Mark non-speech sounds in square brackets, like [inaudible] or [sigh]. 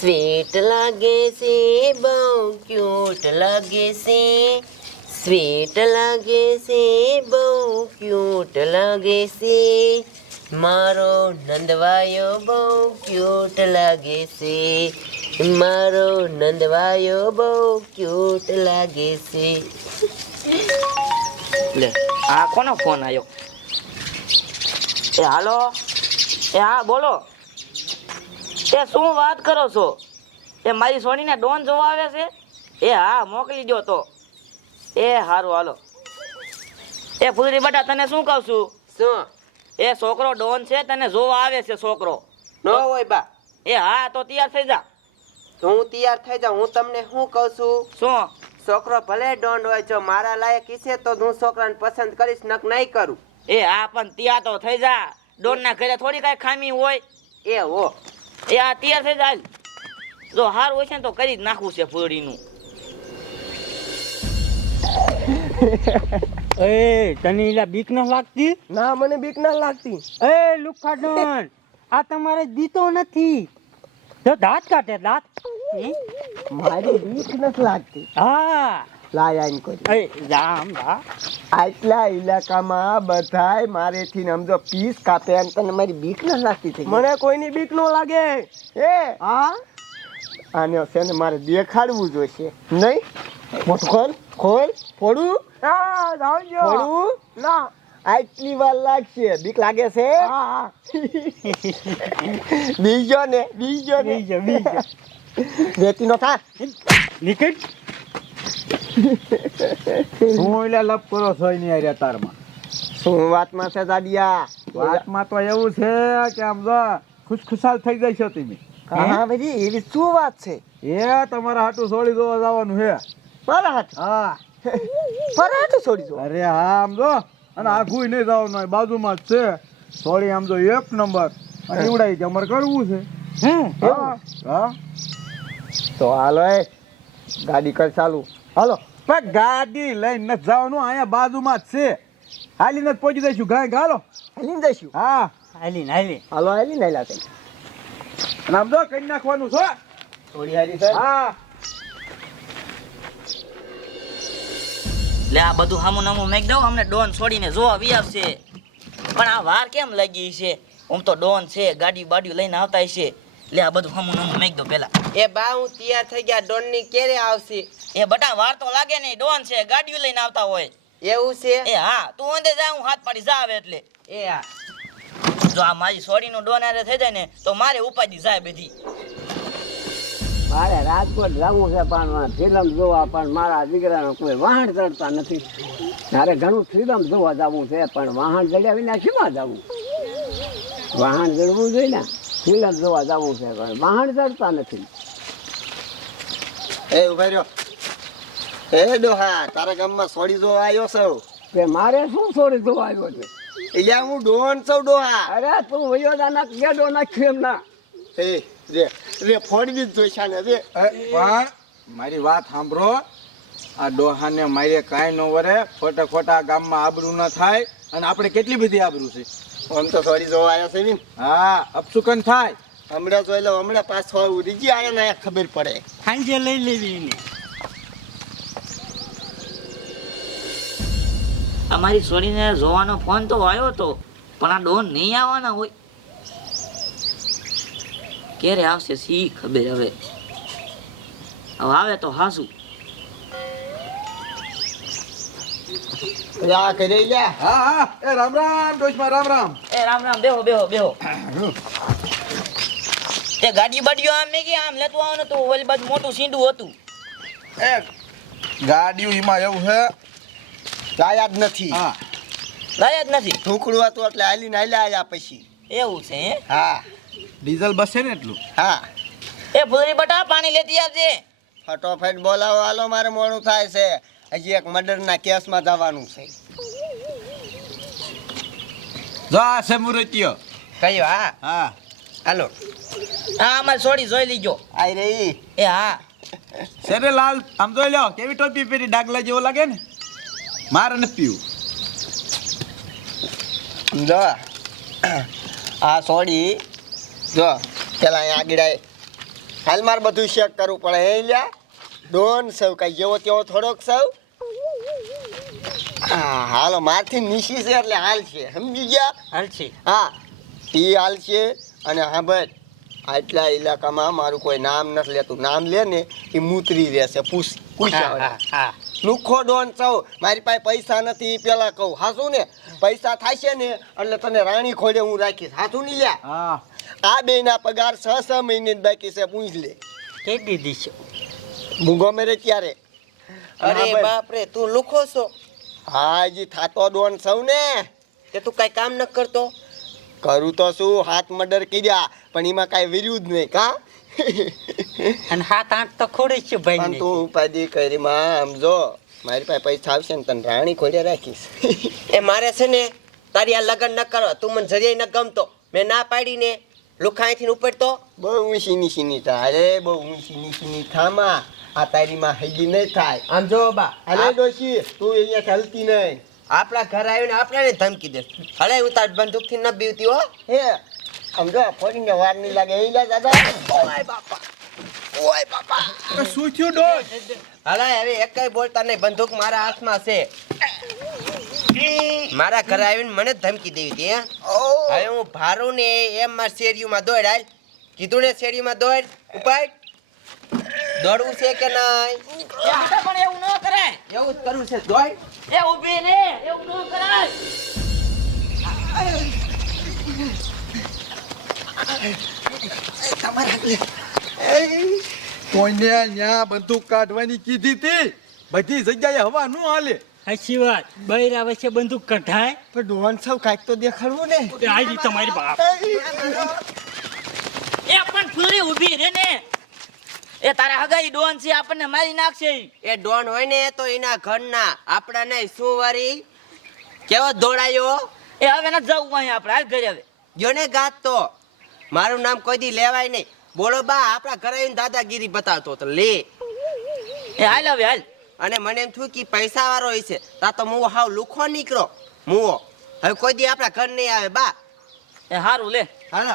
Sweet લાગે છે, બહુ ક્યુટ લાગે છે. સ્વીટ લાગે છે, બહુ ક્યુટ લાગે છે. મારો નંદવાયો બહુ ક્યુટ લાગે છે. મારો નંદવાયો બહુ ક્યુટ લાગે છે. લે, આ કોનો ફોન આવ્યો એ હાલો? એ હા, બોલો. એ શું વાત કરો છો? એ મારી સોનીને ડોન જોવા આવે છે? એ હા મોકલી દો તો. એ સારું હાલો. એ ફૂલરી બટા તને શું કહું છું? શું? એ છોકરો ડોન છે તને જોવા આવે છે છોકરો. ન હોય બા. એ હા તો તૈયાર થઈ જા. તો હું તૈયાર થઈ જાઉં. હું તમને શું કહું છું? શું? છોકરો ભલે ડોન હોય જો મારા લાયક છે તો હું છોકરાને પસંદ કરીશ નક નહીં કરું. એ હા પણ તૈયાર તો થઈ જા. ડોન ના ઘરે થોડી કઈ ખામી હોય. એ હો. એ આ તૈયાર થઈ જાય જો હાર હોય છે ને તો કરી જ નાખવું છે ફૂલડીનું [laughs] એ તને એલા બીક ના લાગતી? ના મને બીક ના લાગતી. એ લુખાડન આ તમારે દીતો નથી. તો દાંત કાઢે દાંત? મારી બીક નથી લાગતી. હા. લાય કરી જામ આટલા ઇલાકામાં બધાય મારેથી સમજો પીસ કાપે એમ તને મારી બીક ન લાગતી થઈ મને કોઈની બીક ન લાગે. એ હા? આને છે ને મારે દેખાડવું જોઈશે. નહીં? મોટું ખોલ ખોલ. ફોડું? ફોડું? ના. આટલી વાર લાગશે. બીક લાગે છે? બીજો ને બીજો ને. બીજો બીજો. રેતી નો થા. નીકળ. હું એટલે લપ કરો છો એની આર્યા તારમાં શું વાતમાં છે દાદિયા વાતમાં તો એવું છે કે આમ જો ખુશખુશાલ થઈ જાય છો તમે. હા ભાઈ એવી શું વાત છે? એ તમારા હાટું છોડી દો જવાનું છે. મારા હાથ હા. મારા હાથ છોડી દો અરે હા આમ જો. અને આખું નહીં જવાનું બાજુમાં જ છે. છોડી આમ જો એક નંબર. અને એવડાય કે અમારે કરવું છે. હમ હા. હા. તો હાલો ગાડી કર ચાલુ. હાલો. પણ ગાડી લઈને નથી જવાનું અહીંયા બાજુમાં જ છે. હાલીને જ પહોંચી જઈશું. ગાય હાલો. હાલીને જઈશું. હા. હાલી હાલી હાલો હાલી નહીં લાતે અને આમ જો કઈ નાખવાનું છે થોડી હાલી સર હા. લે આ બધું હામું નામું મેક દઉં. અમને ડોન છોડીને જોવા વી આવશે. પણ આ વાર કેમ લાગી છે? આમ તો ડોન છે ગાડી બાડી લઈને આવતા છે. લે આ બધું હમું નામું મેક દો પેલા એ બા હું તૈયાર થઈ ગયા ડોનની ક્યારે આવશે? એ બટા વાર તો લાગે નહીં. ડોન છે ગાડીઓ લઈને આવતા હોય. એવું છે? એ હા તું અંદર જા હું હાથ પાડી જા આવે એટલે. એ હા. જો આ મારી સોડીનું ડોન હારે થઈ જાય ને તો મારે ઉપાડી જાય બધી. મારે રાજકોટ જવું છે પણ ફિલ્મ જોવા પણ મારા દીકરાનો કોઈ વાહન ચડતા નથી. મારે ઘણું ફિલ્મ જોવા જવું છે પણ વાહન ચડ્યા વિના શીમાં જવું? વાહન ચડવું જોઈએ ને? ફિલ્મ જોવા જવું છે પણ ચડતા નથી. એ ઊભા રહ્યો. એ ડોહા તારા ગામમાં સોડી જોવા આવ્યો સૌ કે મારે શું સોડી જોવા આવ્યો છે? એટલે હું ડોન સૌ ડોહા. અરે તું વયો દાના કેડો નાખ્યો એમ ના. એ રે રે ફોડવી જ જોઈશે ને રે. પણ મારી વાત સાંભળો. આ ડોહાને મારે કાંઈ ન વરે. ખોટા ખોટા ગામમાં આબરૂ ન થાય. અને આપણે કેટલી બધી આબરૂ છે? આમ તો સોરી જોવા આવ્યો છે ને? હા અપસુકન થાય. હમણાં જોઈ લો હમણાં પાછો ઉડી ગયા આયા ને ખબર પડે. ખાંજે લઈ લેવી ને અમારી મારી જોવાનો ફોન તો આવ્યો તો પણ આ ડોન નહીં આવવાના હોય. ક્યારે આવશે સી ખબર હવે. હવે આવે તો હાસું. આ કરી લ્યા? હા હા. એ રામ રામ ડોશમાં રામ રામ. એ રામ રામ બેહો બેહો બેહો. તે ગાડી બાડીઓ આમ મેં કે આમ લેતું આવવાનું તો ઓલી બાજુ મોટું સીંડું હતું. એ ગાડીઓ એમાં એવું છે. લાયા જ નથી. હા. લાયા જ નથી. ઢોકળું હતું એટલે હાલીને હાલ્યા આયા પછી. એવું છે હે? હા. ડીઝલ બસે ને એટલું? હા. એ ફૂલરી બટા પાણી લેતી આવજે. ફટોફટ બોલાવો હાલો મારે મોડું થાય છે. હજી એક મર્ડરના કેસમાં જવાનું છે. જો આ છે મુરતિયો કયો હા? હા. હાલો. હા અમારી સોડી જોઈ લીજો. આઈ રે. એ હા. શેરે લાલ આમ જોઈ લો કેવી ટોપી પહેરી ડાગલા જેવો લાગે ને? મારે નથી પીવું. જો. આ સોડી જો પેલા અહીંયા આગળ હાલ મારે બધું ચેક કરવું પડે. એ લ્યા ડોન સૌ કઈ જેવો તેવો થોડોક સૌ. હાલો મારથી છે એટલે હાલ છે. સમજી ગયા? હાલશે હા એ હાલ છે. અને હા ભાઈ આટલા ઇલાકામાં મારું કોઈ નામ નથી લેતું. નામ લે ને એ મૂતરી રહેશે. પૂછ પૂછ્યા લુખો ડોન સૌ. મારી પાસે પૈસા નથી પેલા કહું. હાસું ને? પૈસા થશે ને એટલે તને રાણી ખોડે હું રાખીશ. હાથું નહીં લ્યા? આ બે ના પગાર છ છ મહિને બાકી છે પૂછ લે. કે દીધી છે. મૂંગો મેરે ત્યારે અરે બાપરે તું લુખો છો. હજી થાતો ડોન સૌ ને તે તું કઈ કામ ન કરતો? કરું તો શું હાથ મર્ડર કર્યા પણ એમાં કાંઈ વિર્યું જ નહીં કા? અને હાથ આઠ તો ખોડી છે પણ ભાઈ તું ઉપાધિ કરી માં સમજો મારી પાસે પૈસા આવશે ને તને રાણી ખોડે રાખીશ. એ મારે છે ને તારી આ લગ્ન ન કરો તું મને જરીય ન ગમતો. મેં ના પાડીને લુખાઈથી ઉપડતો. બહુ ઊંચી નીચીની થાય અરે બહુ ઊંચી નીચીની થામાં આ તારીમાં હેગી નહીં થાય. આમ જો બા અરે ડોશી તું અહીંયા ચાલતી નહીં. આપણા ઘર આવીને આપણે ધમકી દે. હું તાર બંદૂકથી ન બીવતી હો. હે સમજો ફોડીને વાર નહીં લાગે. એ લે દાદા ઓય બાપા ઓય બાપા. શું થયું ડોશ? હલે હવે એક કઈ બોલતા નહીં બંદૂક મારા હાથમાં છે. મારા ઘરે આવીને મને ધમકી દેવી હતી હવે હું ભારું ને એમ માર શેરીઓમાં દોડ હાલ કીધું ને શેરીમાં દોડ ઉપાડ. દોડવું છે કે નહીં? એ પણ એવું ન કરાય એવું જ કરવું છે દોડ એ ઊભી રે એવું ન કરાય કોઈને ન્યા બંદૂક કાઢવાની કીધી હતી? બધી જગ્યાએ હવા નું હાલે. સાચી વાત. આવે છે બંદૂક કઢાય. પણ ડોન સૌ કાંઈક તો દેખાડવું ને. એ આવી તમારી બાપ. એ પણ ફૂલી ઊભી રે ને. એ તારા હગાઈ ડોન છે આપણને મારી નાખશે. એ ડોન હોય ને તો એના ઘરના આપણા ને શું વારી? કેવો દોડાયો એ હવે ન જવું અહીં આપણે હાલ ઘરે હવે. જો ને ગાત તો. મારું નામ કોઈ દી લેવાય નહીં. બોલો બા આપણા ઘરે આવીને દાદાગીરી બતાવતો તો લે. એ હાલ હવે હાલ. અને મને એમ થયું કે પૈસા વાળો છે. તા તો હું હાવ લુખો નીકળો. મુવો. હવે કોઈ દી આપણા ઘર નહીં આવે. બા. એ સારું લે. હાલો.